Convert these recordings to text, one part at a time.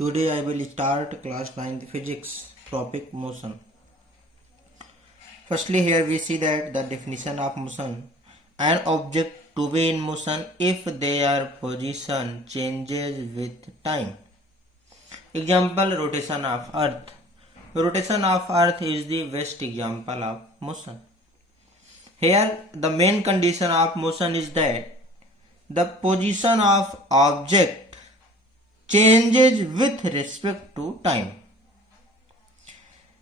Today I will start class 9th physics topic motion. Firstly, here we see that the definition of motion: an object to be in motion if their position changes with time. Example: rotation of earth. Rotation of earth is the best example of motion. Here the main condition of motion is that the position of object changes with respect to time.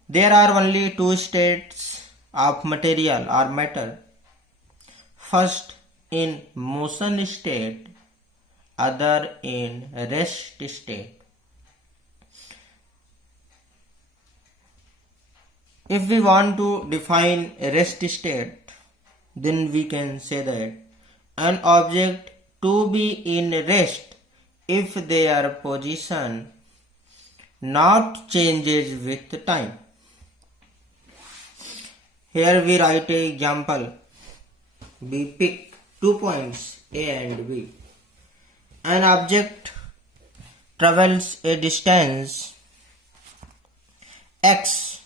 There are only two states of material or matter. First in motion state, other in rest state. If we want to define rest state, then we can say that an object to be in rest if their position not changes with time. Here we write an example. We pick 2 points A and B. An object travels a distance x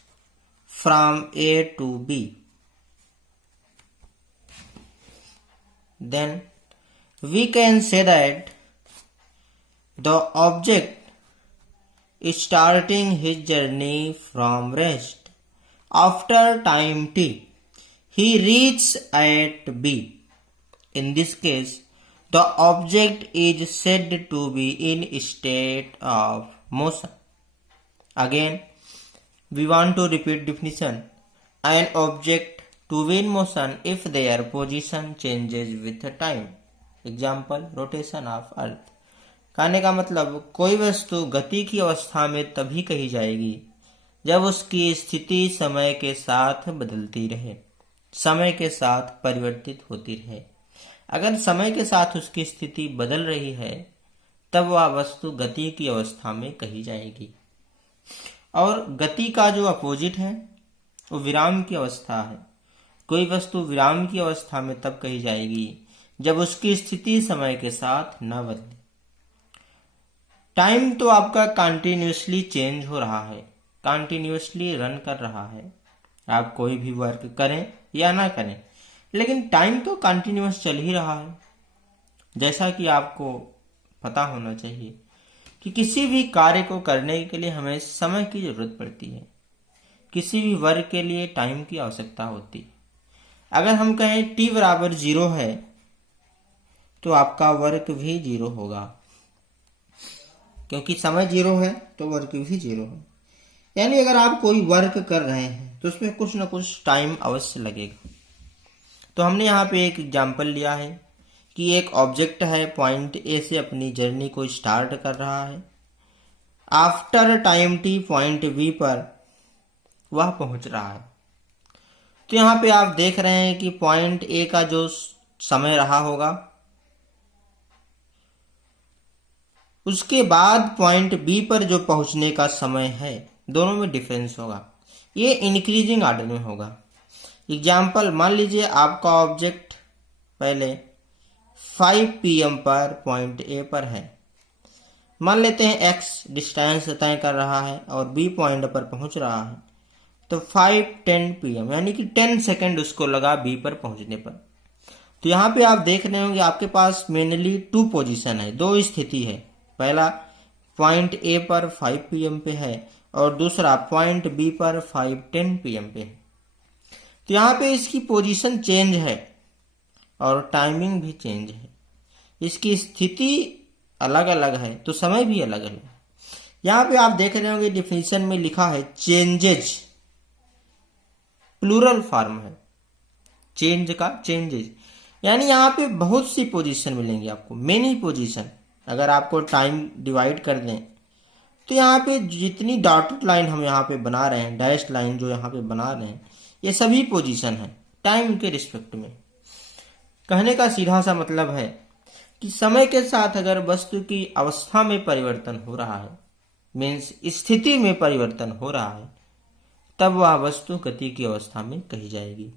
from A to B. Then we can say that the object is starting his journey from rest. After time t, he reaches at B. In this case, the object is said to be in state of motion. Again, we want to repeat definition. An object to be in motion if their position changes with time. Example: rotation of earth. कहने का मतलब कोई वस्तु गति की अवस्था में तभी कही जाएगी जब उसकी स्थिति समय के साथ बदलती रहे, समय के साथ परिवर्तित होती रहे। अगर समय के साथ उसकी स्थिति बदल रही है तब वह वस्तु गति की अवस्था में कही जाएगी। और गति का जो अपोजिट है वो विराम की अवस्था है। कोई वस्तु विराम की अवस्था में तब कही जाएगी जब उसकी स्थिति समय के साथ न बदले। टाइम तो आपका कंटिन्यूसली चेंज हो रहा है, कंटिन्यूसली रन कर रहा है। आप कोई भी वर्क करें या ना करें, लेकिन टाइम तो कंटिन्यूस चल ही रहा है। जैसा कि आपको पता होना चाहिए कि किसी भी कार्य को करने के लिए हमें समय की जरूरत पड़ती है। किसी भी वर्क के लिए टाइम की आवश्यकता होती है। अगर हम कहें t बराबर 0 है तो आपका वर्क भी 0 होगा, क्योंकि समय 0 है तो वर्क भी 0 है। यानी अगर आप कोई वर्क कर रहे हैं तो उसमें कुछ ना कुछ टाइम अवश्य लगेगा। तो हमने यहाँ पे एक एग्जांपल लिया है कि एक ऑब्जेक्ट है, पॉइंट ए से अपनी जर्नी को स्टार्ट कर रहा है। After time T point B पर वह पहुंच रहा है। तो यहाँ पे आप देख रहे हैं कि पॉइंट ए का जो समय रहा होगा, उसके बाद पॉइंट बी पर जो पहुंचने का समय है, दोनों में डिफरेंस होगा। ये इंक्रीजिंग ऑर्डर में होगा। एग्जाम्पल, मान लीजिए आपका ऑब्जेक्ट पहले 5 PM पर पॉइंट ए पर है। मान लेते हैं x डिस्टेंस तय कर रहा है और बी पॉइंट पर पहुंच रहा है। तो 5:10 PM यानी कि 10 सेकेंड उसको लगा बी पर पहुंचने पर। तो यहाँ पे आप देख रहे होंगे आपके पास मेनली 2 पोजीशन है, 2 स्थिति है। पहला पॉइंट ए पर 5 PM पे है और दूसरा पॉइंट बी पर 5:10 PM पे है। तो यहाँ पे इसकी पोजीशन चेंज है और टाइमिंग भी चेंज है। इसकी स्थिति अलग अलग है तो समय भी अलग अलग है। यहाँ पे आप देख रहे होंगे डिफिनीशन में लिखा है चेंजेज, प्लूरल फॉर्म है चेंज का, चेंजेज। यानी यहाँ पे बहुत सी पोजीशन मिलेंगी आपको, मेनी पोजीशन। अगर आपको टाइम डिवाइड कर दें तो यहाँ पे जितनी डॉटेड लाइन हम यहाँ पे बना रहे हैं, डैश लाइन जो यहाँ पे बना रहे हैं, ये सभी पोजीशन है टाइम के रिस्पेक्ट में। कहने का सीधा सा मतलब है कि समय के साथ अगर वस्तु की अवस्था में परिवर्तन हो रहा है, मीन्स स्थिति में परिवर्तन हो रहा है, तब वह वस्तु गति की अवस्था में कही जाएगी।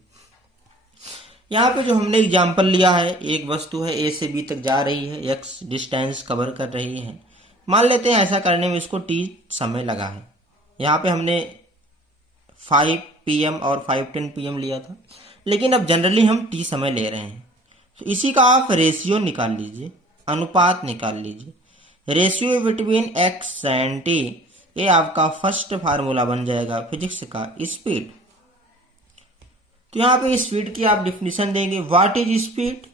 यहाँ पे जो हमने एग्जाम्पल लिया है, एक वस्तु है ए से बी तक जा रही है, x डिस्टेंस कवर कर रही है। मान लेते हैं ऐसा करने में इसको t समय लगा है। यहाँ पे हमने 5 PM और 5:10 PM लिया था, लेकिन अब जनरली हम t समय ले रहे हैं। तो इसी का आप रेशियो निकाल लीजिए, अनुपात निकाल लीजिए। Ratio between x and t, ये आपका फर्स्ट फार्मूला बन जाएगा फिजिक्स का स्पीड। तो यहाँ पे स्पीड की आप डिफिनेशन देंगे। What is speed?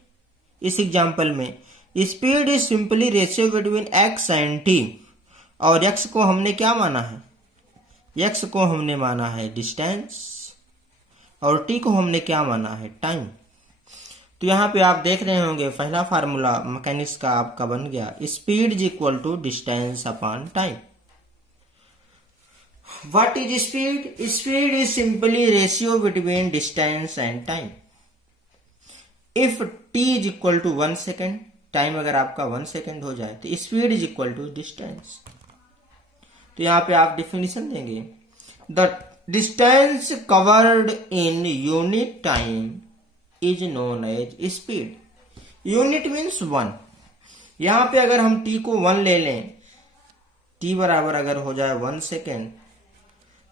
इस एग्जांपल में speed is simply ratio between x and t, और x को हमने क्या माना है? x को हमने माना है डिस्टेंस, और t को हमने क्या माना है? टाइम। तो यहाँ पे आप देख रहे होंगे पहला फार्मूला मैकेनिक्स का आपका बन गया, speed is equal to distance upon time. What is speed? Speed is simply ratio between distance and time. If t is equal to 1 second, time अगर आपका 1 सेकेंड हो जाए तो speed is equal to distance. तो यहाँ पे आप definition देंगे, the distance covered in unit time is known as speed. Unit means 1। यहाँ पे अगर हम t को 1 ले लें, t बराबर अगर हो जाए 1 सेकेंड,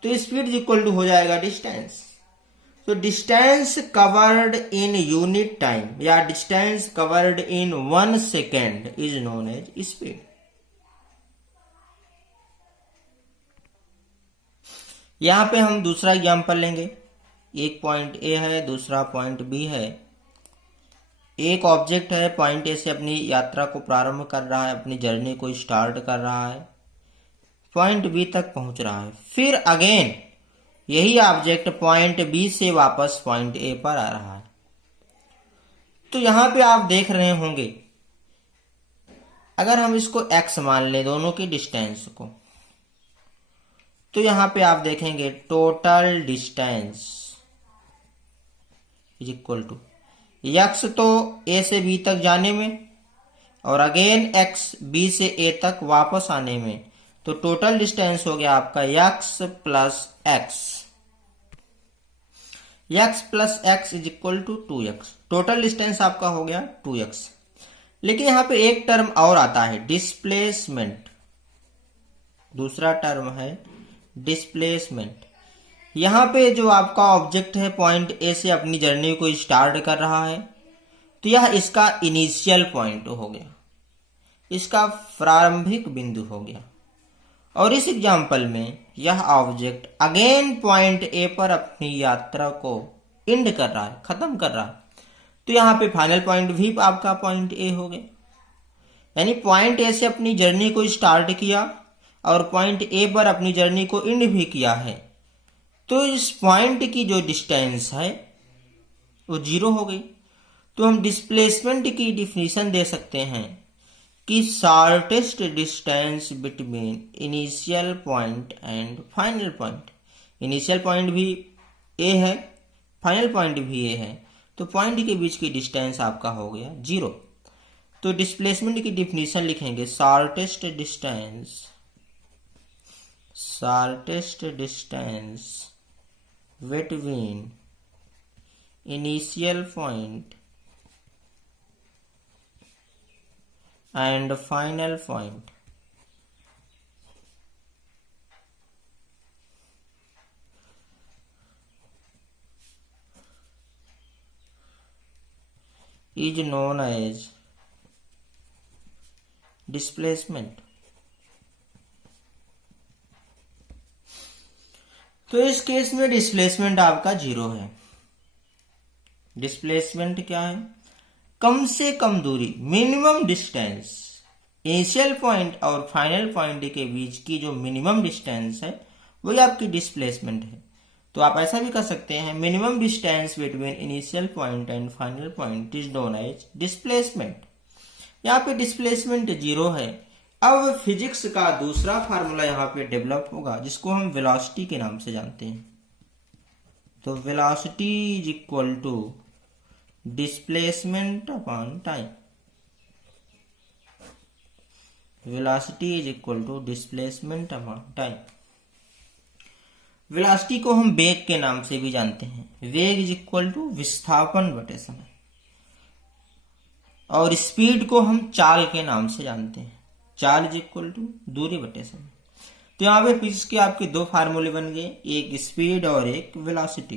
तो स्पीड इक्वल टू हो जाएगा डिस्टेंस। तो distance covered in unit time या distance covered in 1 second is known as speed. यहां पे हम दूसरा एग्जांपल लेंगे। एक पॉइंट ए है, दूसरा पॉइंट बी है। एक ऑब्जेक्ट है, पॉइंट ए से अपनी यात्रा को प्रारंभ कर रहा है, अपनी जर्नी को स्टार्ट कर रहा है, पॉइंट बी तक पहुंच रहा है। फिर अगेन यही ऑब्जेक्ट पॉइंट बी से वापस पॉइंट ए पर आ रहा है। तो यहां पे आप देख रहे होंगे, अगर हम इसको x मान लें दोनों की डिस्टेंस को, तो यहां पे आप देखेंगे total distance is equal to x तो a से b तक जाने में, और अगेन x b से a तक वापस आने में। तो टोटल डिस्टेंस हो गया आपका x plus x। x plus x is equal to 2x। Total distance आपका हो गया 2x। लेकिन यहां पे एक टर्म और आता है, डिस्प्लेसमेंट। दूसरा टर्म है डिस्प्लेसमेंट। यहां पे जो आपका ऑब्जेक्ट है पॉइंट ए से अपनी जर्नी को स्टार्ट कर रहा है, तो यह इसका इनिशियल पॉइंट हो गया, इसका प्रारंभिक बिंदु हो गया। और इस एग्जाम्पल में यह ऑब्जेक्ट अगेन पॉइंट ए पर अपनी यात्रा को एंड कर रहा है, खत्म कर रहा है। तो यहाँ पे फाइनल पॉइंट भी आपका पॉइंट ए हो गया। यानी पॉइंट ए से अपनी जर्नी को स्टार्ट किया और पॉइंट ए पर अपनी जर्नी को एंड भी किया है। तो इस पॉइंट की जो डिस्टेंस है वो 0 हो गई। तो हम डिस्प्लेसमेंट की डिफिनीशन दे सकते हैं कि shortest distance between initial point and final point. Initial point भी ए है, फाइनल पॉइंट भी ए है, तो पॉइंट के बीच की डिस्टेंस आपका हो गया 0। तो डिस्प्लेसमेंट की डिफिनीशन लिखेंगे, shortest distance between initial point and final point is known as displacement। तो इस केस में डिस्प्लेसमेंट आपका 0 है। डिस्प्लेसमेंट क्या है? कम से कम दूरी, मिनिमम डिस्टेंस, इनिशियल पॉइंट और फाइनल पॉइंट के बीच की जो मिनिमम डिस्टेंस है वही आपकी डिस्प्लेसमेंट है। तो आप ऐसा भी कर सकते हैं, minimum distance between initial point and final point is known as displacement. यहाँ पे डिस्प्लेसमेंट 0 है। अब फिजिक्स का दूसरा फार्मूला यहाँ पे डेवलप होगा जिसको हम वेलोसिटी के नाम से जानते हैं। तो velocity is equal to displacement upon time. Velocity is equal to displacement upon time. Velocity को हम वेग के नाम से भी जानते हैं। वेग इज इक्वल टू विस्थापन बटे समय। और स्पीड को हम चाल के नाम से जानते हैं। चाल इज इक्वल टू दूरी बटे समय। तो यहाँ पे फिजिक्स के आपके दो फार्मूले बन गए, एक स्पीड और एक velocity.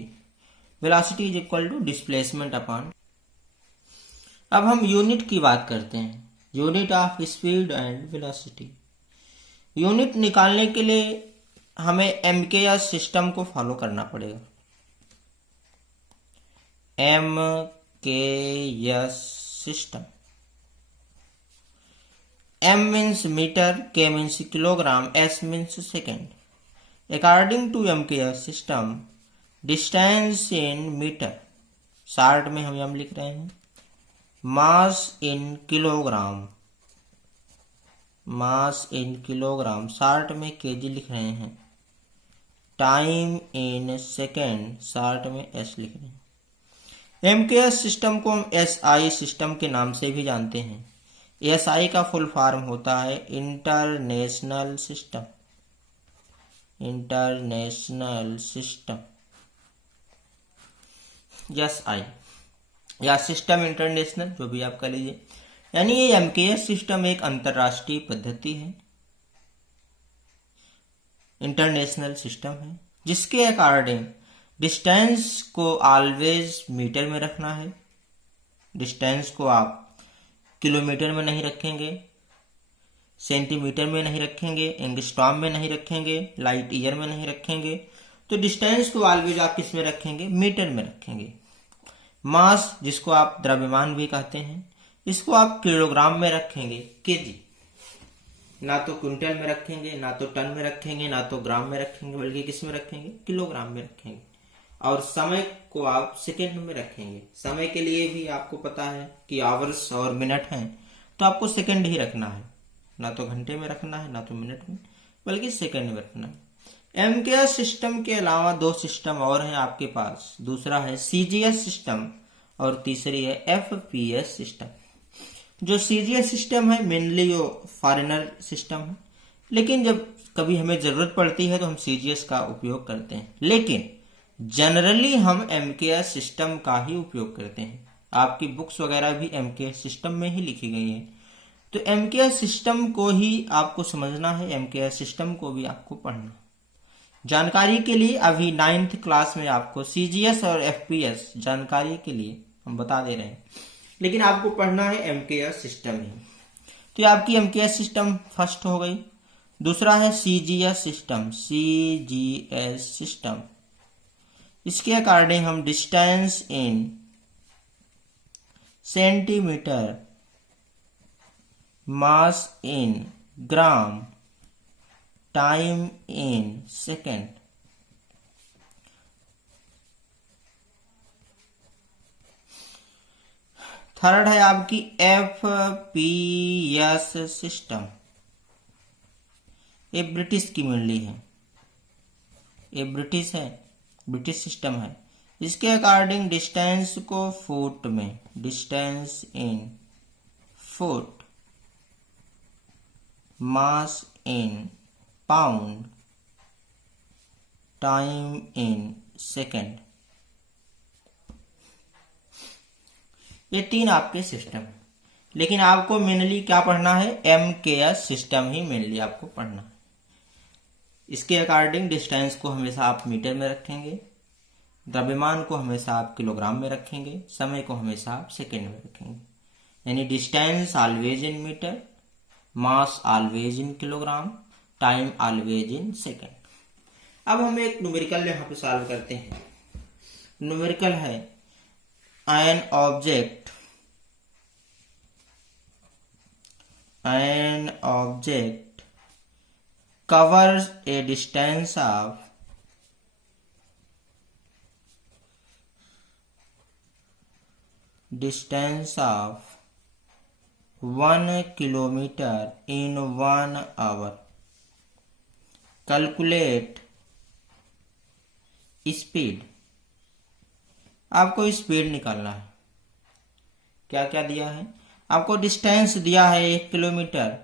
Velocity is equal to displacement upon. अब हम यूनिट की बात करते हैं, unit of speed and velocity. Unit निकालने के लिए हमें एमकेएस सिस्टम को फॉलो करना पड़ेगा। MKS system, M means meter, K means kilogram, S means second. According to MKS system, distance in meter, short में हम लिख रहे हैं, mass in kilogram, mass in kilogram, short में केजी लिख रहे हैं, टाइम इन सेकेंड, शॉर्ट में एस लिख रहे हैं। एमकेएस सिस्टम को हम एसआई सिस्टम के नाम से भी जानते हैं। एसआई का फुल फॉर्म होता है international system, international system, SI या सिस्टम इंटरनेशनल, जो भी आप कह लीजिए। यानी ये एमकेएस सिस्टम एक अंतरराष्ट्रीय पद्धति है, इंटरनेशनल सिस्टम है, जिसके अकॉर्डिंग डिस्टेंस को ऑलवेज मीटर में रखना है। डिस्टेंस को आप किलोमीटर में नहीं रखेंगे, सेंटीमीटर में नहीं रखेंगे, एंगस्ट्रॉम में नहीं रखेंगे, लाइट ईयर में नहीं रखेंगे। तो डिस्टेंस को ऑलवेज आप किस में रखेंगे, मीटर में रखेंगे। मास, जिसको आप द्रव्यमान भी कहते हैं, इसको आप किलोग्राम में रखेंगे, केजी। ना तो क्विंटल में रखेंगे, ना तो टन में रखेंगे, ना तो ग्राम में रखेंगे, बल्कि किस में रखेंगे, किलोग्राम में रखेंगे। और समय को आप सेकेंड में रखेंगे। समय के लिए भी आपको पता है कि आवर्स और मिनट हैं, तो आपको सेकेंड ही रखना है, ना तो घंटे में रखना है, ना तो मिनट में, बल्कि सेकेंड में रखना है। एमकेएस सिस्टम के अलावा दो सिस्टम और हैं आपके पास। दूसरा है सीजीएस सिस्टम और तीसरी है एफपीएस सिस्टम। जो सीजीएस सिस्टम है मेनली वो फॉरेनर सिस्टम है, लेकिन जब कभी हमें जरूरत पड़ती है तो हम सीजीएस का उपयोग करते हैं, लेकिन जनरली हम एमकेएस सिस्टम का ही उपयोग करते हैं। आपकी बुक्स वगैरह भी एमकेएस सिस्टम में ही लिखी गई हैं, तो एमकेएस सिस्टम को ही आपको समझना है, एमकेएस सिस्टम को भी आपको पढ़ना। जानकारी के लिए अभी 9th क्लास में आपको सीजीएस और एफपीएस जानकारी के लिए हम बता दे रहे हैं, लेकिन आपको पढ़ना है एमकेएस सिस्टम ही। तो ये आपकी एमकेएस सिस्टम फर्स्ट हो गई। दूसरा है सीजीएस सिस्टम, सीजीएस सिस्टम। इसके अकॉर्डिंग हम distance in centimetre, mass in gram, time in second. Third है आपकी एफपीएस सिस्टम। ये ब्रिटिश की मेनली है, ये ब्रिटिश है, ब्रिटिश सिस्टम है। इसके अकॉर्डिंग डिस्टेंस को फुट में, distance in foot, mass in pound, time in second. ये तीन आपके सिस्टम है, लेकिन आपको मेनली क्या पढ़ना है, एमकेएस सिस्टम ही मेनली आपको पढ़ना है। इसके अकॉर्डिंग डिस्टेंस को हमेशा आप मीटर में रखेंगे, द्रव्यमान को हमेशा आप किलोग्राम में रखेंगे, समय को हमेशा आप सेकेंड में रखेंगे। यानी distance always in metre, mass always in kilogram, time always in second. अब हम एक न्यूमेरिकल यहाँ पे सॉल्व करते हैं। न्यूमेरिकल है an object covers a distance of 1 kilometer in 1 hour. Calculate speed. आपको स्पीड निकालना है। क्या क्या दिया है आपको, डिस्टेंस दिया है 1 किलोमीटर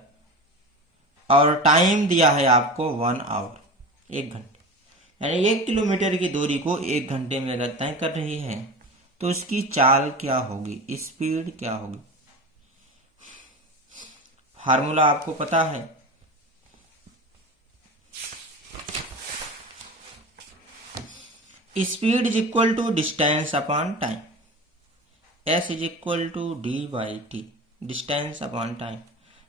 और टाइम दिया है आपको 1 आवर, 1 घंटे। यानी 1 किलोमीटर की दूरी को 1 घंटे में अगर तय कर रही है तो उसकी चाल क्या होगी, स्पीड क्या होगी। फार्मूला आपको पता है, speed is equal to distance upon time, S is equal to D by T, distance upon time.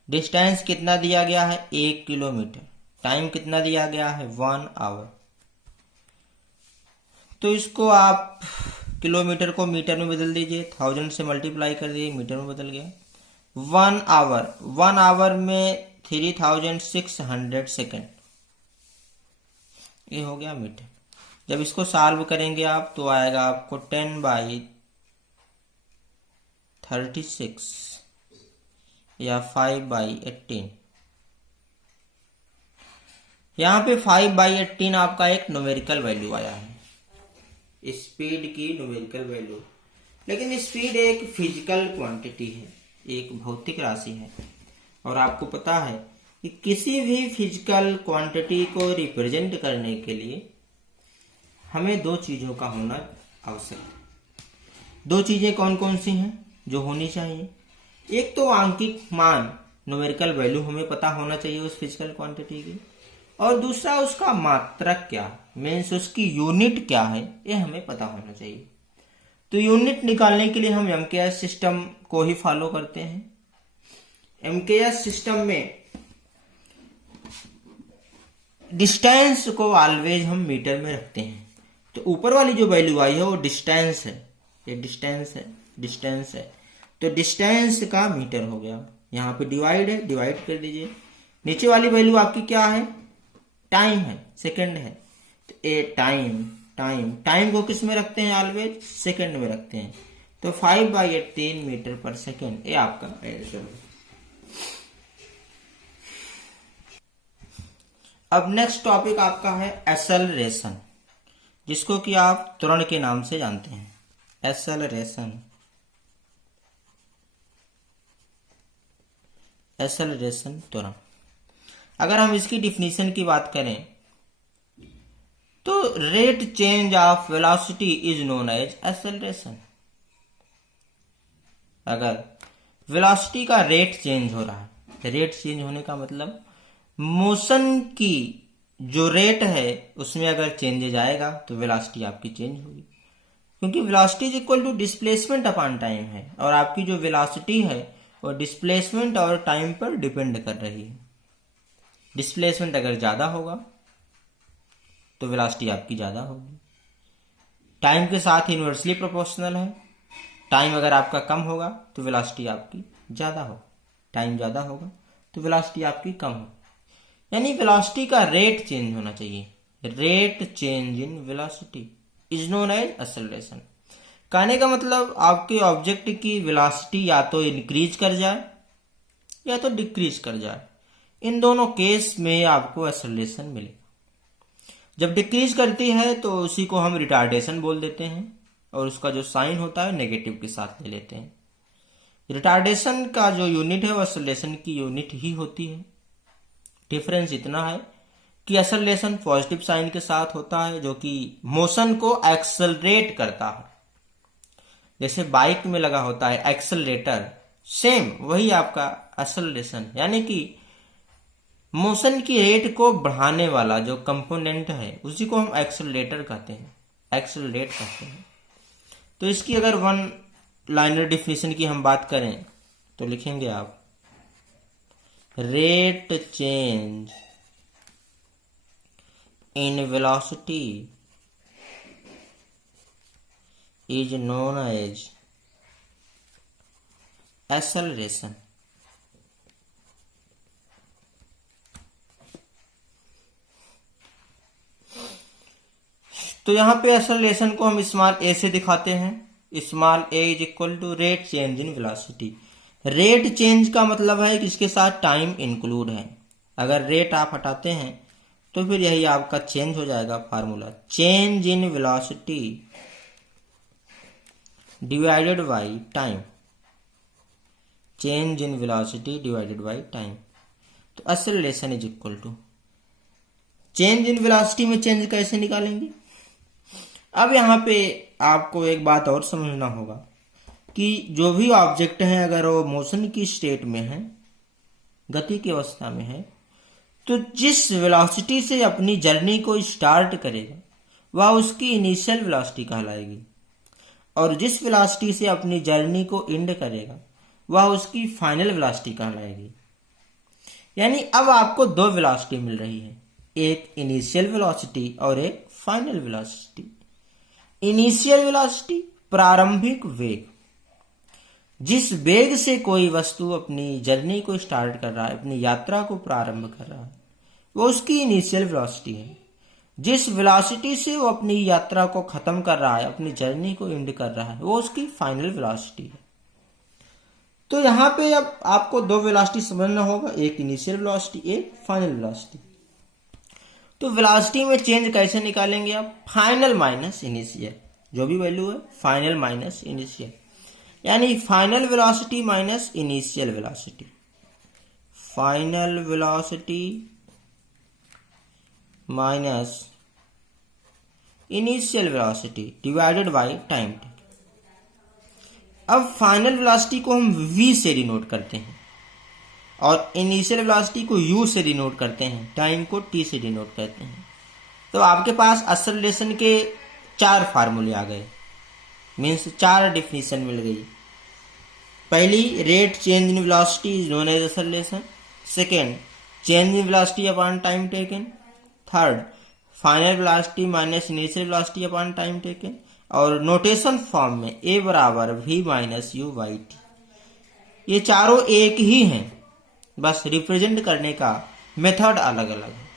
Distance कितना दिया गया है 1 किलोमीटर, टाइम कितना दिया गया है 1 आवर। तो इसको आप किलोमीटर को मीटर में बदल दीजिए, 1000 से मल्टीप्लाई कर दीजिए, मीटर में बदल गया। 1 आवर में 3600 सेकेंड, ये हो गया मीटर। जब इसको सॉल्व करेंगे आप तो आएगा आपको 10/36 या 5/18। यहाँ पे 5/18 आपका एक न्यूमेरिकल वैल्यू आया है, स्पीड की न्यूमेरिकल वैल्यू। लेकिन स्पीड एक फिजिकल क्वांटिटी है, एक भौतिक राशि है, और आपको पता है कि किसी भी फिजिकल क्वांटिटी को रिप्रेजेंट करने के लिए हमें 2 चीजों का होना आवश्यक है। 2 चीजें कौन कौन सी हैं जो होनी चाहिए? एक तो आंकिक मान, न्यूमेरिकल वैल्यू हमें पता होना चाहिए उस फिजिकल क्वांटिटी की, और दूसरा उसका मात्रक क्या, मीन्स उसकी यूनिट क्या है, ये हमें पता होना चाहिए। तो यूनिट निकालने के लिए हम एमकेएस सिस्टम को ही फॉलो करते हैं। एमकेएस सिस्टम में डिस्टेंस को ऑलवेज हम मीटर में रखते हैं। तो ऊपर वाली जो वैल्यू आई है वो डिस्टेंस है, ये डिस्टेंस है। तो डिस्टेंस का मीटर हो गया, यहाँ पे डिवाइड है, डिवाइड कर दीजिए। नीचे वाली वैल्यू आपकी क्या है? टाइम है, सेकंड है। तो ए टाइम को किस में रखते हैं? ऑलवेज सेकंड में रखते हैं। तो 5/18 मीटर पर सेकंड, ये आपका आंसर है। अब नेक्स्ट टॉपिक आपका है एक्सेलरेशन, जिसको कि आप त्वरण के नाम से जानते हैं। एक्सेलरेशन त्वरण। अगर हम इसकी डिफिनीशन की बात करें तो rate change of velocity is known as acceleration. अगर वेलोसिटी का रेट चेंज हो रहा है, रेट चेंज होने का मतलब मोशन की जो रेट है उसमें अगर चेंजेज आएगा तो वेलोसिटी आपकी चेंज होगी, क्योंकि velocity is equal to displacement upon time है, और आपकी जो वेलोसिटी है वो डिस्प्लेसमेंट और टाइम पर डिपेंड कर रही है। डिस्प्लेसमेंट अगर ज्यादा होगा तो वेलोसिटी आपकी ज्यादा होगी, टाइम के साथ इनवर्सली प्रोपोर्शनल है। टाइम अगर आपका कम होगा तो वेलोसिटी आपकी ज्यादा होगी, टाइम ज्यादा होगा तो वेलोसिटी आपकी कम होगी। यानी वेलोसिटी का रेट चेंज होना चाहिए। Rate change in velocity is known as acceleration. कहने का मतलब आपके ऑब्जेक्ट की वेलोसिटी या तो इंक्रीज कर जाए या तो डिक्रीज कर जाए, इन दोनों केस में आपको एक्सेलरेशन मिलेगा। जब डिक्रीज करती है तो उसी को हम रिटार्डेशन बोल देते हैं, और उसका जो साइन होता है नेगेटिव के साथ ले लेते हैं। रिटार्डेशन का जो यूनिट है वो एक्सेलरेशन की यूनिट ही होती है। डिफरेंस इतना है कि एक्सेलरेशन पॉजिटिव साइन के साथ होता है, जो कि मोशन को एक्सेलरेट करता है। जैसे बाइक में लगा होता है एक्सेलरेटर, सेम वही आपका एक्सेलरेशन, यानी कि मोशन की रेट को बढ़ाने वाला जो कंपोनेंट है उसी को हम एक्सेलरेटर कहते हैं, एक्सेलरेट कहते हैं। तो इसकी अगर 1 लाइनर डिफिनेशन की हम बात करें तो लिखेंगे आप, rate change in velocity is known as acceleration. तो यहां पे एक्सेलरेशन को हम स्मॉल ए से दिखाते हैं। Small A is equal to rate change in velocity. Rate change का मतलब है कि इसके साथ टाइम इंक्लूड है। अगर रेट आप हटाते हैं तो फिर यही आपका चेंज हो जाएगा formula, change in velocity divided by time, change in velocity divided by time. तो acceleration is equal to change in velocity में चेंज कैसे निकालेंगे? अब यहाँ पे आपको एक बात और समझना होगा कि जो भी ऑब्जेक्ट है अगर वो मोशन की स्टेट में है, गति की अवस्था में है, तो जिस वेलोसिटी से अपनी जर्नी को स्टार्ट करेगा वह उसकी इनिशियल वेलोसिटी कहलाएगी, और जिस वेलोसिटी से अपनी जर्नी को एंड करेगा वह उसकी फाइनल वेलोसिटी कहलाएगी। यानी अब आपको दो वेलोसिटी मिल रही है, एक इनिशियल वेलोसिटी और एक फाइनल वेलोसिटी। इनिशियल वेलोसिटी प्रारंभिक वेग, जिस वेग से कोई वस्तु अपनी जर्नी को स्टार्ट कर रहा है, अपनी यात्रा को प्रारंभ कर रहा है, वो उसकी इनिशियल वेलोसिटी है। जिस वेलोसिटी से वो अपनी यात्रा को खत्म कर रहा है, अपनी जर्नी को एंड कर रहा है, वो उसकी फाइनल वेलोसिटी है। तो यहाँ पे अब आपको दो वेलोसिटी समझना होगा, एक इनिशियल वेलोसिटी, एक फाइनल वेलोसिटी। तो वेलोसिटी में चेंज कैसे निकालेंगे आप? फाइनल माइनस इनिशियल, जो भी वैल्यू है फाइनल माइनस इनिशियल, यानी final velocity minus initial velocity. Final velocity minus initial velocity divided by time. अब फाइनल वेलोसिटी को हम v से डिनोट करते हैं और इनिशियल वेलोसिटी को u से डिनोट करते हैं, टाइम को t से डिनोट करते हैं। तो आपके पास एक्सेलरेशन के 4 फार्मूले आ गए, मीन्स 4 डिफिनीशन मिल गई। पहली, rate change in velocity is known as acceleration. Second, change in velocity upon time taken. Third, final velocity minus initial velocity upon time taken. और नोटेशन फॉर्म में a बराबर v minus u by T. ये चारों एक ही हैं, बस represent करने का मेथड अलग अलग है।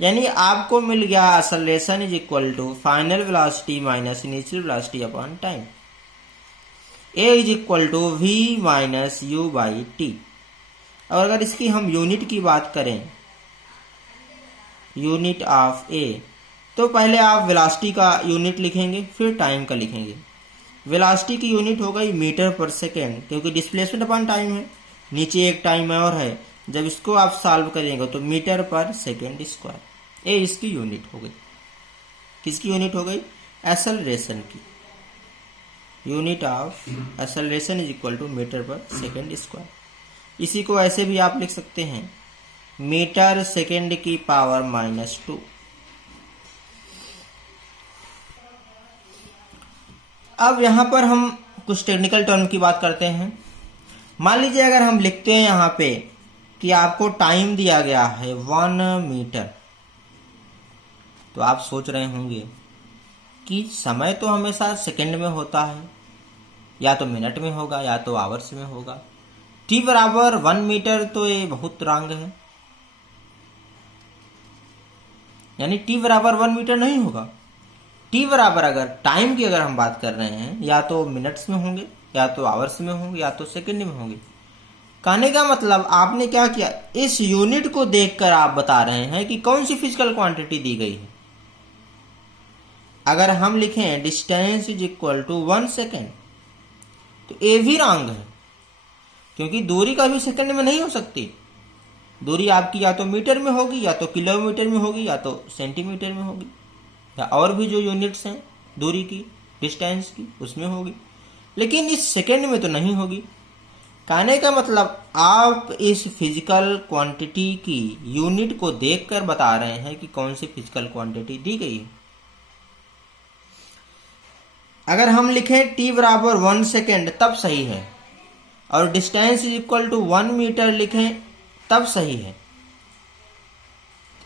यानी आपको मिल गया acceleration is equal to final velocity minus initial velocity upon time. a is equal to v minus u by T. और अगर इसकी हम यूनिट की बात करें, यूनिट ऑफ a, तो पहले आप वेलोसिटी का यूनिट लिखेंगे, फिर टाइम का लिखेंगे। वेलोसिटी की यूनिट हो गई मीटर पर सेकेंड, क्योंकि डिस्प्लेसमेंट अपॉन टाइम है, नीचे एक टाइम और है। जब इसको आप सॉल्व करेंगे तो मीटर पर सेकेंड स्क्वायर, ये इसकी यूनिट हो गई। किसकी यूनिट हो गई? एक्सेलरेशन की। Unit of acceleration is equal to metre पर सेकेंड स्क्वायर। इसी को ऐसे भी आप लिख सकते हैं, मीटर सेकेंड की पावर -2। अब यहां पर हम कुछ टेक्निकल टर्म की बात करते हैं। मान लीजिए अगर हम लिखते हैं यहां पे कि आपको टाइम दिया गया है 1 मीटर, तो आप सोच रहे होंगे कि समय तो हमेशा सेकंड में होता है, या तो मिनट में होगा या तो आवर्स में होगा। t बराबर 1 मीटर, तो ये बहुत रॉन्ग है। यानी t बराबर 1 मीटर नहीं होगा। t बराबर, अगर टाइम की अगर हम बात कर रहे हैं, या तो मिनट्स में होंगे, या तो आवर्स में होंगे, या तो सेकंड में होंगे। कहने का मतलब आपने क्या किया, इस यूनिट को देखकर आप बता रहे हैं कि कौन सी फिजिकल क्वांटिटी दी गई है। अगर हम लिखें distance is equal to 1 second, तो ये भी रॉन्ग है, क्योंकि दूरी कभी सेकंड में नहीं हो सकती। दूरी आपकी या तो मीटर में होगी, या तो किलोमीटर में होगी, या तो सेंटीमीटर में होगी, या और भी जो यूनिट्स हैं दूरी की, डिस्टेंस की, उसमें होगी, लेकिन इस सेकंड में तो नहीं होगी। कहने का मतलब आप इस फिजिकल क्वांटिटी की यूनिट को देखकर बता रहे हैं कि कौन सी फिजिकल क्वांटिटी दी गई है। अगर हम लिखें t बराबर 1 सेकेंड तब सही है, और distance is equal to 1 metre लिखें तब सही है।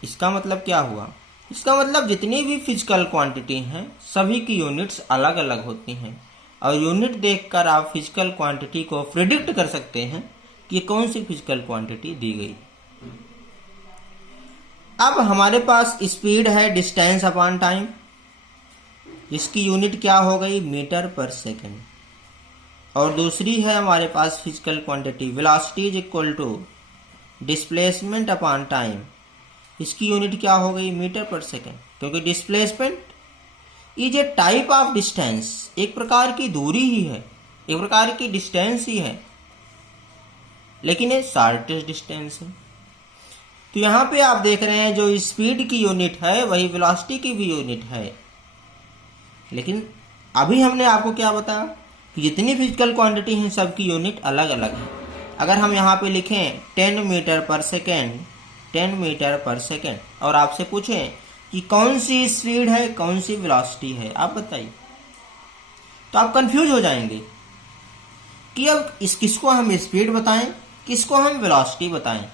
इसका मतलब क्या हुआ? इसका मतलब जितनी भी फिजिकल क्वांटिटी हैं सभी की यूनिट्स अलग अलग होती हैं, और यूनिट देखकर आप फिजिकल क्वांटिटी को प्रिडिक्ट कर सकते हैं कि कौन सी फिजिकल क्वांटिटी दी गई। अब हमारे पास स्पीड है डिस्टेंस अपॉन टाइम, जिसकी यूनिट क्या हो गई? मीटर पर सेकेंड। और दूसरी है हमारे पास physical quantity velocity is equal to displacement upon time, इसकी यूनिट क्या हो गई? मीटर पर सेकेंड, क्योंकि displacement is a type of distance, एक प्रकार की दूरी ही है, एक प्रकार की डिस्टेंस ही है, लेकिन ये शॉर्टेस्ट डिस्टेंस है। तो यहाँ पे आप देख रहे हैं जो स्पीड की यूनिट है वही वेलोसिटी की भी यूनिट है, लेकिन अभी हमने आपको क्या बताया कि जितनी फिजिकल क्वांटिटी हैं सबकी यूनिट अलग अलग है, अगर हम यहाँ पे लिखें 10 मीटर पर सेकेंड, 10 मीटर पर सेकेंड, और आपसे पूछें कि कौन सी स्पीड है, कौन सी वेलोसिटी है, आप बताइए, तो आप कंफ्यूज हो जाएंगे कि अब किसको हम स्पीड बताएं, किसको हम वेलोसिटी बताएं।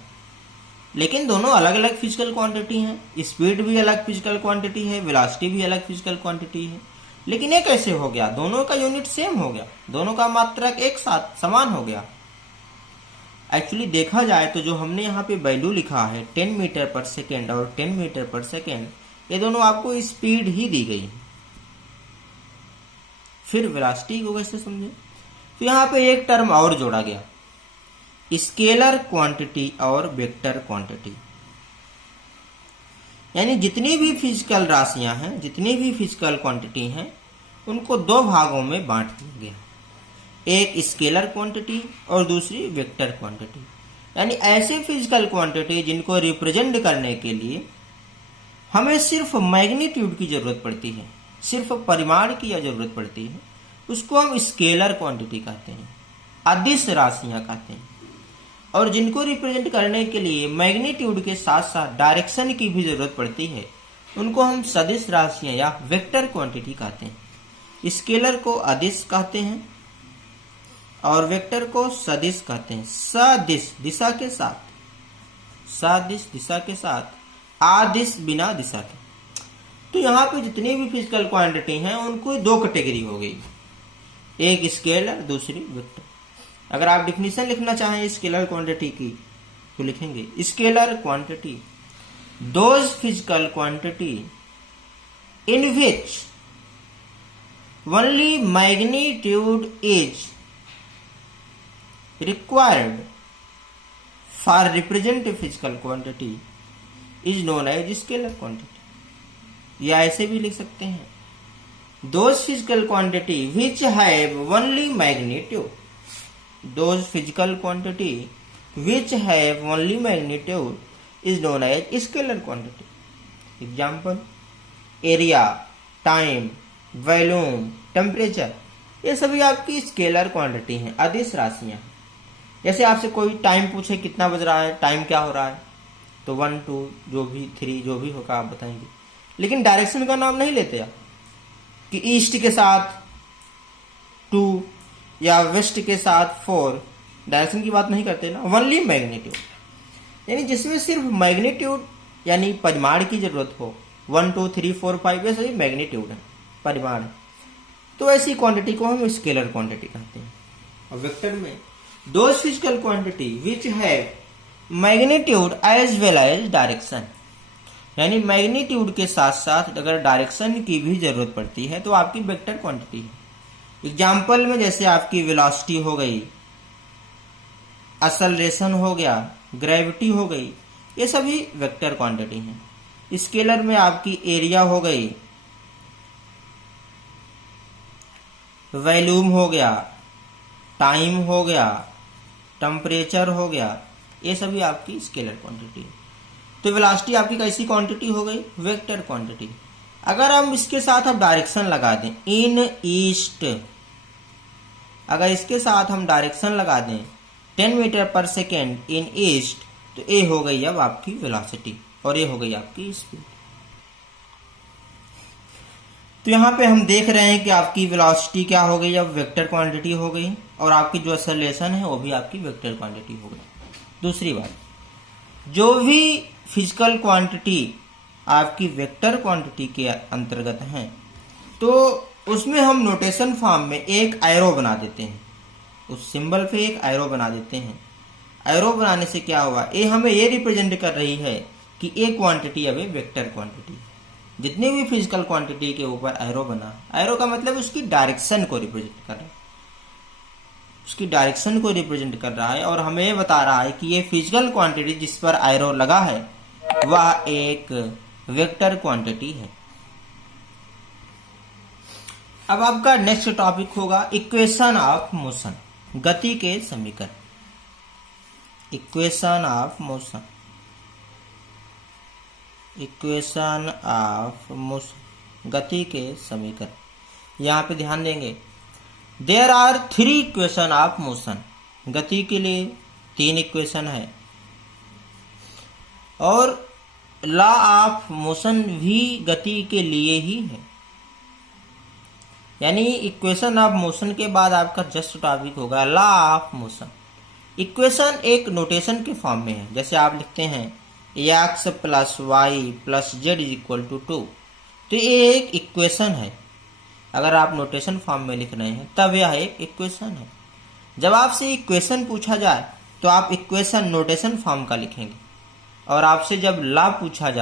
लेकिन दोनों अलग अलग फिजिकल क्वांटिटी हैं। स्पीड भी अलग फिजिकल क्वांटिटी है, वेलोसिटी भी अलग फिजिकल क्वांटिटी है। लेकिन ये कैसे हो गया? दोनों का यूनिट सेम हो गया, दोनों का मात्रक एक साथ समान हो गया। एक्चुअली देखा जाए तो जो हमने यहाँ पे वैल्यू लिखा है 10 मीटर पर सेकेंड और 10 मीटर पर सेकेंड, ये दोनों आपको स्पीड ही दी गई। फिर वेलोसिटी को कैसे समझे? तो यहाँ पे एक टर्म और जोड़ा गया, स्केलर क्वांटिटी और वेक्टर क्वांटिटी। यानी जितनी भी फिजिकल राशियां हैं, जितनी भी फिजिकल क्वांटिटी हैं, उनको दो भागों में बांट दिया गया, एक स्केलर क्वांटिटी और दूसरी वेक्टर क्वांटिटी। यानी ऐसे फिजिकल क्वांटिटी जिनको रिप्रेजेंट करने के लिए हमें सिर्फ मैग्नीट्यूड की जरूरत पड़ती है, सिर्फ परिमाण की जरूरत पड़ती है, उसको हम स्केलर क्वांटिटी कहते हैं, अदिश राशियां कहते हैं। और जिनको रिप्रेजेंट करने के लिए मैग्नीट्यूड के साथ साथ डायरेक्शन की भी जरूरत पड़ती है, उनको हम सदिश राशियां या वेक्टर क्वांटिटी कहते हैं। स्केलर को अदिश कहते हैं और वेक्टर को सदिश कहते हैं। सदिश दिशा के साथ, सदिश दिशा के साथ, आदिश बिना दिशा के। तो यहाँ पे जितनी भी फिजिकल क्वांटिटी हैं उनको दो कैटेगरी हो गई, एक स्केलर, दूसरी वेक्टर। अगर आप डिफिनीशन लिखना चाहें स्केलर क्वांटिटी की तो लिखेंगे scalar quantity those physical quantity in which only magnitude is required for represent physical quantity is known as scalar quantity. या ऐसे भी लिख सकते हैं those physical quantity which have only magnitude, those physical quantity which have only magnitude is known as scalar quantity. Example, area, time, volume, temperature, ये सभी आपकी scalar quantity हैं, अदिश राशियां। जैसे आपसे कोई टाइम पूछे कितना बज रहा है, टाइम क्या हो रहा है, तो 1 2 जो भी 3 जो भी होगा आप बताएंगे। लेकिन डायरेक्शन का नाम नहीं लेते आप कि ईस्ट के साथ 2 या वेस्ट के साथ 4, डायरेक्शन की बात नहीं करते ना। ओनली मैग्नीट्यूड, यानी जिसमें सिर्फ मैग्नीट्यूड यानी परिमाण की जरूरत हो, 1 2 3 4 5 ये सभी मैग्नीट्यूड है, परिमाण है। तो ऐसी क्वांटिटी को हम स्केलर क्वांटिटी कहते हैं। और वेक्टर में those physical quantity which have magnitude as well as direction, यानी मैग्नीट्यूड के साथ साथ अगर डायरेक्शन की भी जरूरत पड़ती है तो आपकी वेक्टर क्वांटिटी है। एग्जाम्पल में जैसे आपकी वेलोसिटी हो गई, एक्सेलरेशन हो गया, ग्रेविटी हो गई, ये सभी वेक्टर क्वांटिटी हैं। स्केलर में आपकी एरिया हो गई, वॉल्यूम हो गया, टाइम हो गया, टेम्परेचर हो गया, ये सभी आपकी स्केलर क्वांटिटी है। तो वेलोसिटी आपकी कैसी क्वांटिटी हो गई? Vector quantity. अगर हम इसके साथ अब डायरेक्शन लगा दें इन ईस्ट, अगर इसके साथ हम डायरेक्शन लगा दें 10 मीटर पर सेकेंड इन ईस्ट, तो ये हो गई अब आपकी वेलोसिटी और ये हो गई आपकी स्पीड। तो यहाँ पे हम देख रहे हैं कि आपकी वेलोसिटी क्या हो गई, अब वेक्टर क्वांटिटी हो गई, और आपकी जो एक्सेलरेशन है वो भी आपकी वेक्टर क्वांटिटी हो गई। दूसरी बात, जो भी फिजिकल क्वांटिटी आपकी वेक्टर क्वांटिटी के अंतर्गत हैं, तो उसमें हम नोटेशन फॉर्म में एक एरो बना देते हैं, उस सिंबल पे एक एरो बना देते हैं। एरो बनाने से क्या हुआ, ये हमें ये रिप्रेजेंट कर रही है कि ये क्वांटिटी अब वेक्टर क्वांटिटी। जितनी भी फिजिकल क्वांटिटी के ऊपर एरो बना, एरो का मतलब उसकी डायरेक्शन को रिप्रेजेंट कर रहा है, उसकी डायरेक्शन को रिप्रेजेंट कर रहा है, और हमें ये बता रहा है कि ये फिजिकल क्वांटिटी जिस पर एरो लगा है वह एक वेक्टर क्वांटिटी है। अब आपका नेक्स्ट टॉपिक होगा इक्वेशन ऑफ मोशन, गति के समीकरण। Equation of motion, equation of motion, गति के समीकरण। यहाँ पे ध्यान देंगे, there are 3 equation of motion. गति के लिए 3 इक्वेशन है। और लॉ ऑफ मोशन भी गति के लिए ही है, यानी इक्वेशन ऑफ मोशन के बाद आपका जस्ट टॉपिक होगा लॉ ऑफ मोशन। इक्वेशन एक नोटेशन के फॉर्म में है, जैसे आप लिखते हैं x plus Y plus Z is equal to 2, तो ये एक इक्वेशन है। अगर आप नोटेशन फॉर्म में लिख रहे हैं तब यह एक इक्वेशन है। जब आपसे इक्वेशन पूछा जाए तो आप इक्वेशन नोटेशन फॉर्म का लिखेंगे, और आपसे जब लॉ पूछा जाए